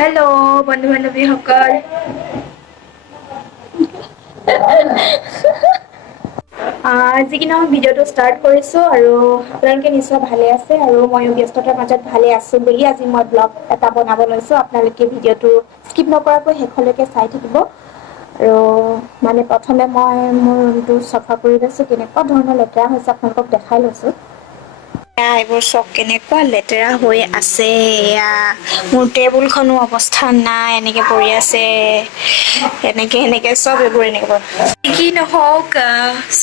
Hello' বন্ধু বান্ধৱীসকল আজি কি নহওক ভিডিঅ'টো ষ্টাৰ্ট কৰিছোঁ আৰু আপোনালোকে নিশ্চয় ভালে আছে আৰু ময়ো ব্যস্ততাৰ মাজত ভালে আছোঁ বুলি আজি মই ব্লগ এটা বনাব লৈছোঁ। আপোনালোকে ভিডিঅ'টো স্কিপ নকৰাকৈ শেষলৈকে চাই থাকিব আৰু মানে প্ৰথমে মই মোৰ ৰুমটো চফা কৰি লৈছোঁ। কেনেকুৱা ধৰণৰ লেতেৰা হৈছে আপোনালোকক দেখাই লৈছোঁ। এইবোৰ চব কেনেকুৱা লেতেৰা হৈ আছে। এয়া মোৰ টেবুলখনো অৱস্থা নাই, এনেকে পৰি আছে এনেকে চব এইবোৰ এনেকে কি নহওক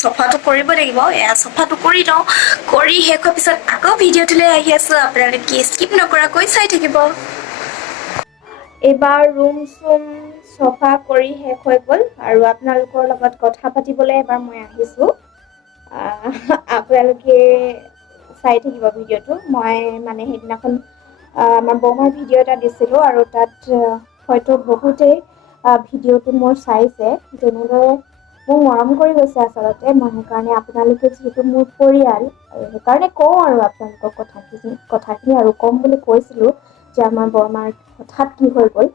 চফাটো কৰিব লাগিব। এয়া চফাটো কৰি লওঁ, কৰি শেষ হোৱাৰ পিছত আকৌ ভিডিঅ'টোলৈ আহি আছো। আপোনালোকে স্কিপ নকৰাকৈ চাই থাকিব। এইবাৰ ৰুম চুম চফা কৰি শেষ হৈ গ'ল আৰু আপোনালোকৰ লগত কথা পাতিবলৈ এবাৰ মই আহিছো। আপোনালোকে চাই থাকিব ভিডিঅ'টো। মই মানে সেইদিনাখন আমাৰ বৌমাৰ ভিডিঅ' এটা দিছিলোঁ আৰু তাত হয়তো বহুতেই ভিডিঅ'টো মোৰ চাইছে, যেনেদৰে মোক মৰম কৰি গৈছে। আচলতে মই সেইকাৰণে আপোনালোকে যিহেতু মোৰ পৰিয়াল আৰু সেইকাৰণে কওঁ আৰু আপোনালোকক কথাখিনি আৰু ক'ম বুলি কৈছিলোঁ যে আমাৰ বৰমাৰ হঠাৎ কি হৈ গ'ল।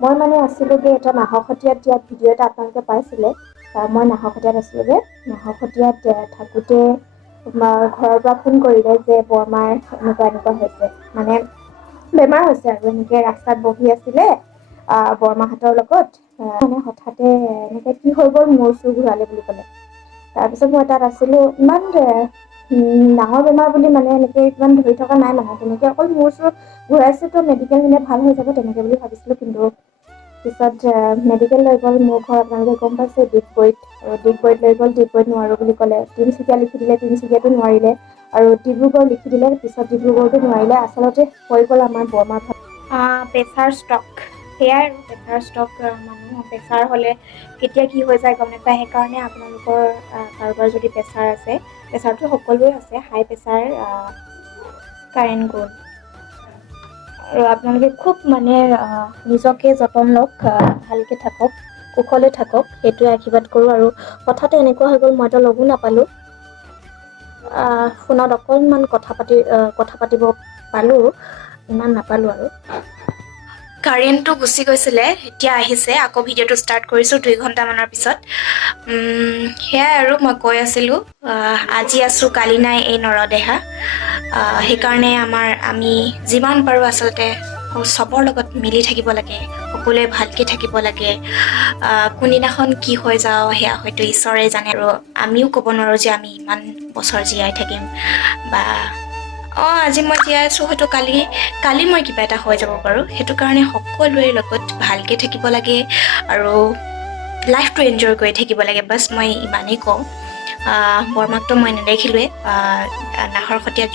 মই মানে আছিলোগে এটা নাহৰকটীয়াত দিয়া ভিডিঅ' এটা আপোনালোকে পাইছিলে। মই নাহৰকটীয়াত আছিলোগে। নাহৰকটীয়াত থাকোঁতে ঘৰৰ পৰা ফোন কৰিলে যে বৰমাৰ এনেকুৱা হৈছে, মানে বেমাৰ হৈছে আৰু এনেকে ৰাস্তাত বহি আছিলে বৰমাহঁতৰ লগত মানে হঠাতে এনেকে কি হৈ গ'ল, মূৰ চুৰ ঘূৰালে বুলি ক'লে। তাৰপিছত মই তাত আছিলো। ইমান ডাঙৰ বেমাৰ বুলি মানে এনেকে ইমান ধৰি থকা নাই, মানে তেনেকে অকল মূৰ চুৰ ঘূৰাইছেতো মেডিকেল নিলে ভাল হৈ যাব তেনেকে বুলি ভাবিছিলো। কিন্তু পিছত মেডিকেল লৈ গ'ল। মোৰ ঘৰ আপোনালোকে গম পাইছে ডিগবৈত, আৰু ডিগবৈত লৈ গ'ল। ডিগবৈত নোৱাৰো বুলি ক'লে। তিনিচুকীয়া লিখি দিলে, তিনিচুকীয়াতো নোৱাৰিলে আৰু ডিব্ৰুগড় লিখি দিলে। পিছত ডিব্ৰুগড়তো নোৱাৰিলে। আচলতে হৈ গ'ল আমাৰ বৰমাৰ প্ৰেছাৰ ষ্ট্ৰক। সেয়াই আৰু প্ৰেছাৰ ষ্ট্ৰক, মানুহৰ প্ৰেছাৰ হ'লে কেতিয়া কি হৈ যায় গম নাপায়। সেইকাৰণে আপোনালোকৰ কাৰোবাৰ যদি প্ৰেছাৰ আছে, প্ৰেছাৰটো সকলোৰে আছে, হাই প্ৰেছাৰ কাৰেণ্ট গ'ল আৰু আপোনালোকে খুব মানে নিজকে যতন লওক, ভালকে থাকক, কুশলে থাকক, সেইটোৱে আশীৰ্বাদ কৰোঁ। আৰু হঠাতে এনেকুৱা হৈ গ'ল, মইতো লগো নাপালোঁ। ফোনত অকণমান কথা পাতিব পালোঁ, ইমান নাপালোঁ আৰু। কাৰেণ্টটো গুচি গৈছিলে, এতিয়া আহিছে। আকৌ ভিডিঅ'টো ষ্টাৰ্ট কৰিছোঁ 2 ঘণ্টামানৰ পিছত। সেয়াই আৰু মই কৈ আছিলোঁ, আজি আছোঁ কালি নাই এই নৰদেহা। সেইকাৰণে আমি যিমান পাৰোঁ আচলতে চবৰ লগত মিলি থাকিব লাগে, সকলোৱে ভালকে থাকিব লাগে। কোনদিনাখন কি হৈ যাওঁ সেয়া হয়তো ঈশ্বৰে জানে আৰু আমিও ক'ব নোৱাৰোঁ যে আমি ইমান বছৰ জীয়াই থাকিম বা আজি মই জীয়াই আছোঁ, হয়তো কালি মই কিবা এটা হৈ যাব পাৰোঁ। সেইটো কাৰণে সকলোৰে লগত ভালকে থাকিব লাগে আৰু লাইফটো এনজয় কৰি থাকিব লাগে। বাছ মই ইমানেই কওঁ। বৰমাকটো মই নেদেখিলোৱে। নাহৰকটীয়াত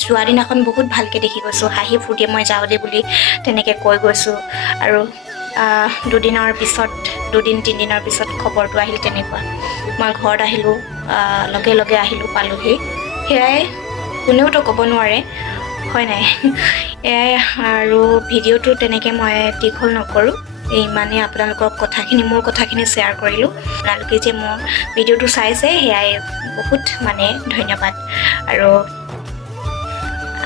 যোৱা দিনাখন বহুত ভালকে দেখি গৈছোঁ, হাঁহি ফূৰ্তি মই যাওঁ দে বুলি তেনেকে কৈ গৈছোঁ। আৰু 2-3 দিনৰ পিছত খবৰটো আহিল তেনেকুৱা। মই ঘৰত আহিলোঁ, লগে আহিলোঁ, পালোহি। সেয়াই, কোনেওতো ক'ব নোৱাৰে হয় নাই। এয়াই আৰু ভিডিঅ'টো তেনেকে মই দীঘল নকৰোঁ, ইমানেই আপোনালোকক মোৰ কথাখিনি শ্বেয়াৰ কৰিলোঁ। আপোনালোকে যে মোৰ ভিডিঅ'টো চাইছে সেয়াই বহুত মানে ধন্যবাদ। আৰু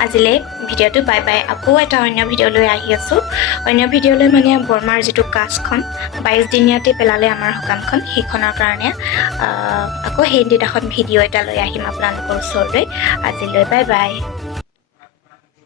আজিলৈ ভিডিঅ'টো বাই বাই। আকৌ এটা অন্য ভিডিঅ' লৈ আহি আছোঁ। অন্য ভিডিঅ'লৈ মানে বৰমাৰ যিটো কাজখন 22 দিনীয়াতে পেলালে আমাৰ সকামখন, সেইখনৰ কাৰণে আকৌ সেইদিনাখন ভিডিঅ' এটা লৈ আহিম আপোনালোকৰ ওচৰলৈ। আজিলৈ বাই বাই।